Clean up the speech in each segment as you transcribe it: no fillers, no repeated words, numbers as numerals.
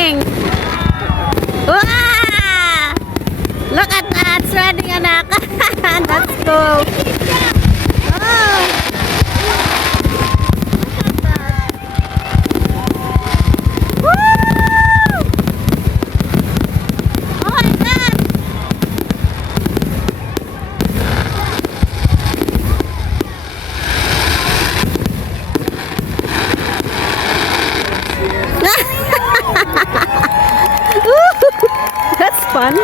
running. Wow! Look at that. It's running, anak. Let's go. Oh. Woo! Oh my God. That's fun.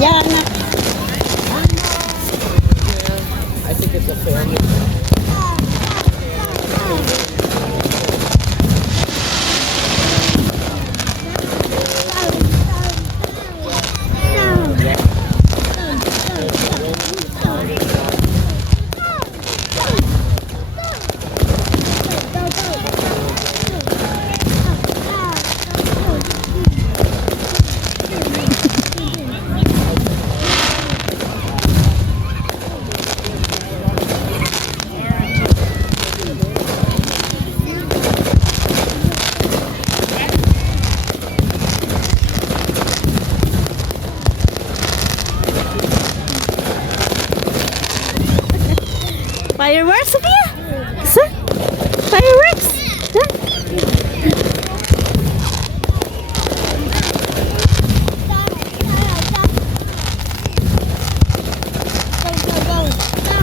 Yeah, I think it's a family. Fireworks, Sophia? Sir? Fireworks? Huh?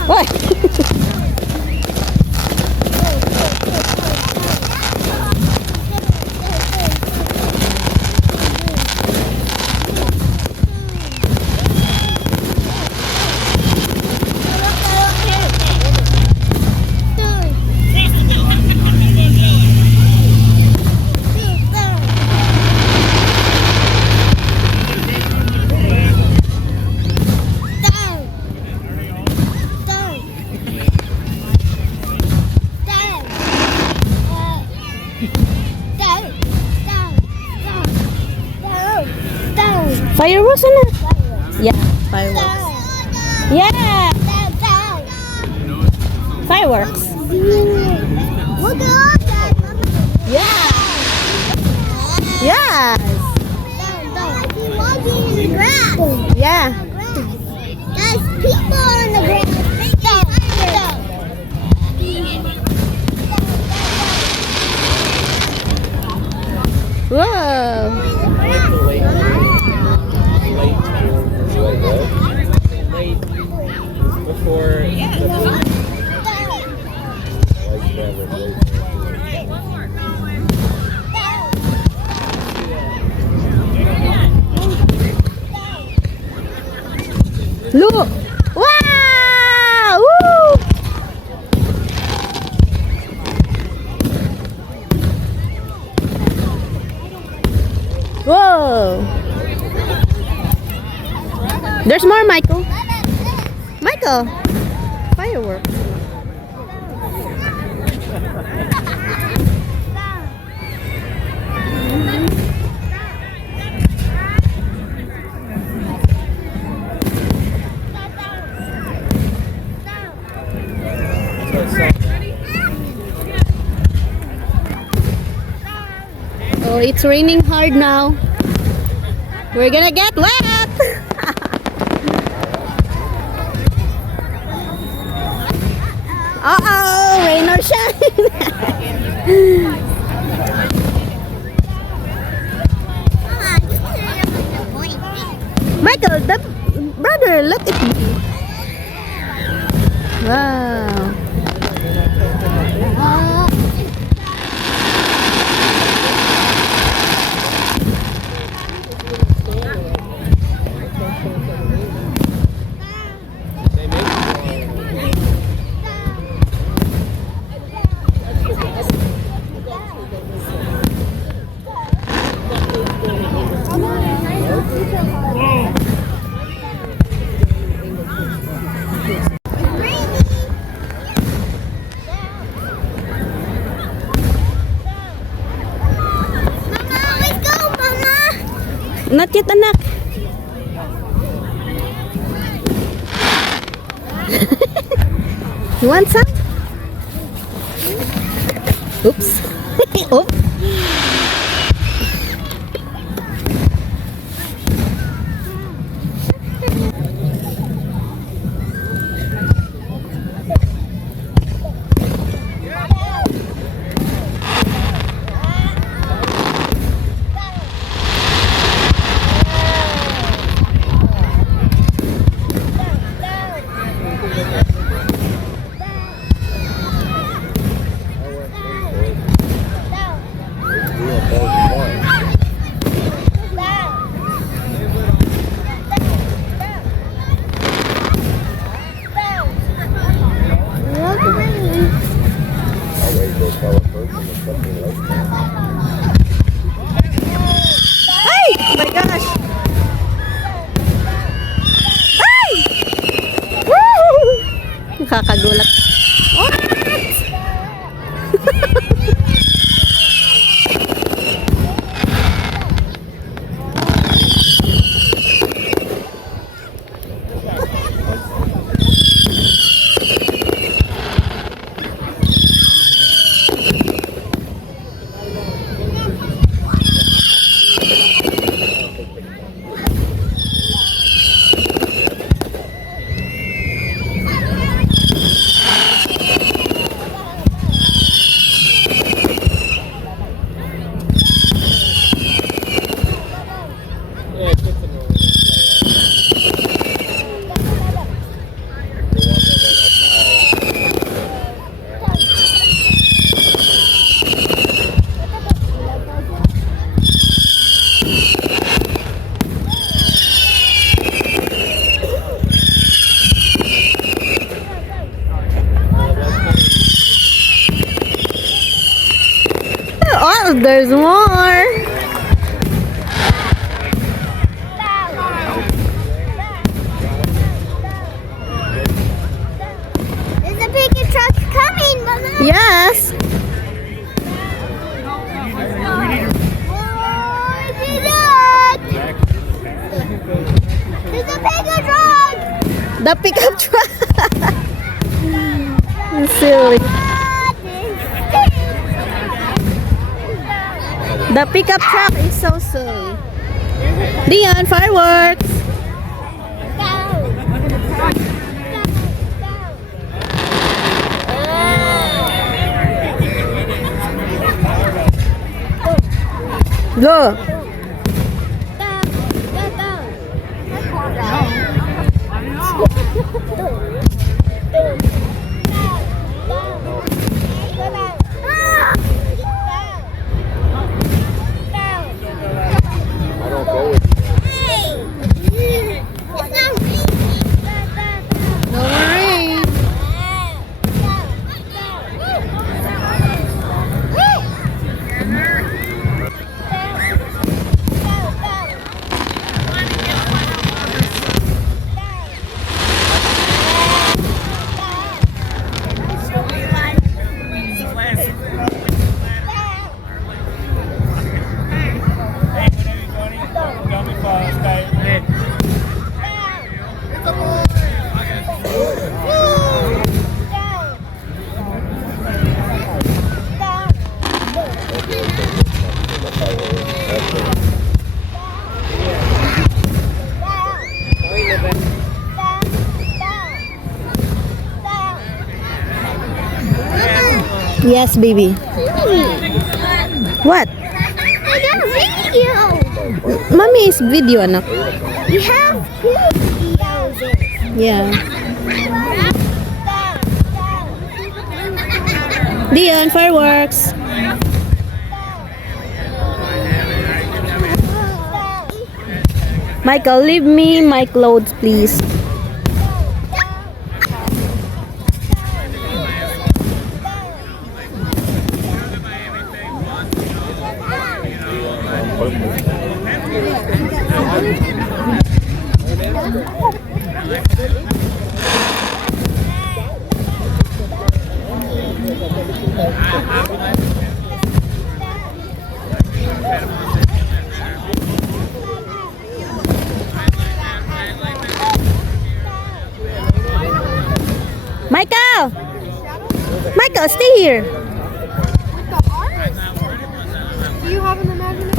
What? Fireworks or not? Yeah, fireworks. Yeah! Fireworks. Yeah! Yes! Yeah! There's people on the ground. Whoa! Late before. Look! Wow! Woo! Whoa! There's more, Michael. Michael! Fireworks. Oh, it's raining hard now. We're gonna get wet. Uh-oh, rain or shine. Michael, brother, let it be. Wow. Not yet, anak. You want some? Oops. Oops. Ay! Oh my gosh! Ay! Woo! Nakakagulat. What? Oh, there's more. There's a bigger truck coming, Mama. Yes. Oh, see that? There's a bigger truck. The pickup truck. Silly. The pickup truck is so silly. Dion, fireworks. Go. No worry. Yes, baby. What? I got a video. Mommy is video, anak. You have two videos. Yeah. Dion, fireworks. Michael, leave me my clothes, please. Michael! Michael, stay here. Do you have an imaginary?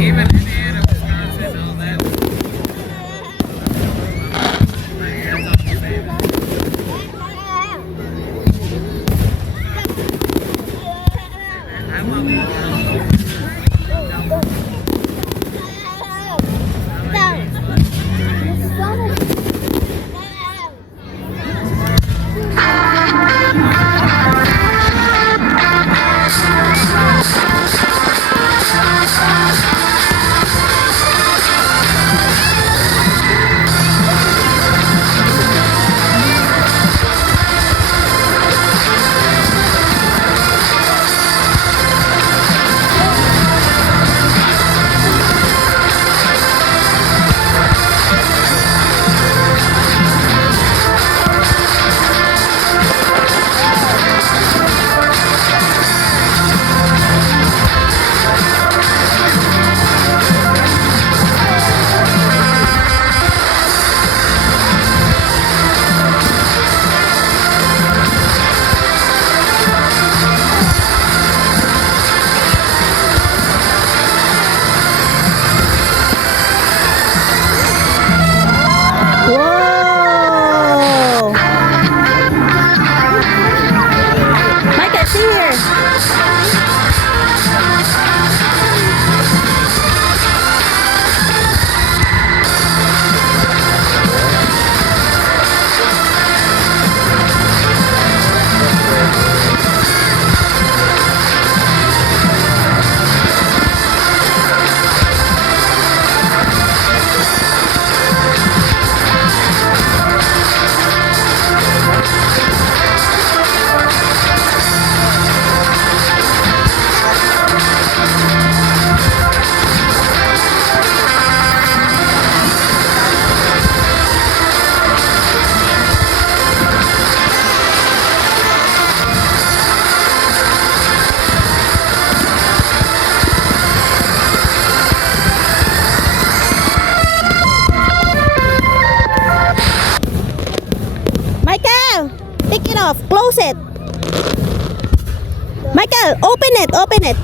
Even Indiana, Wisconsin, all that. I love you. Whoa! Michael, stay here. Michael, take it off. Close it. Michael, open it. Open it.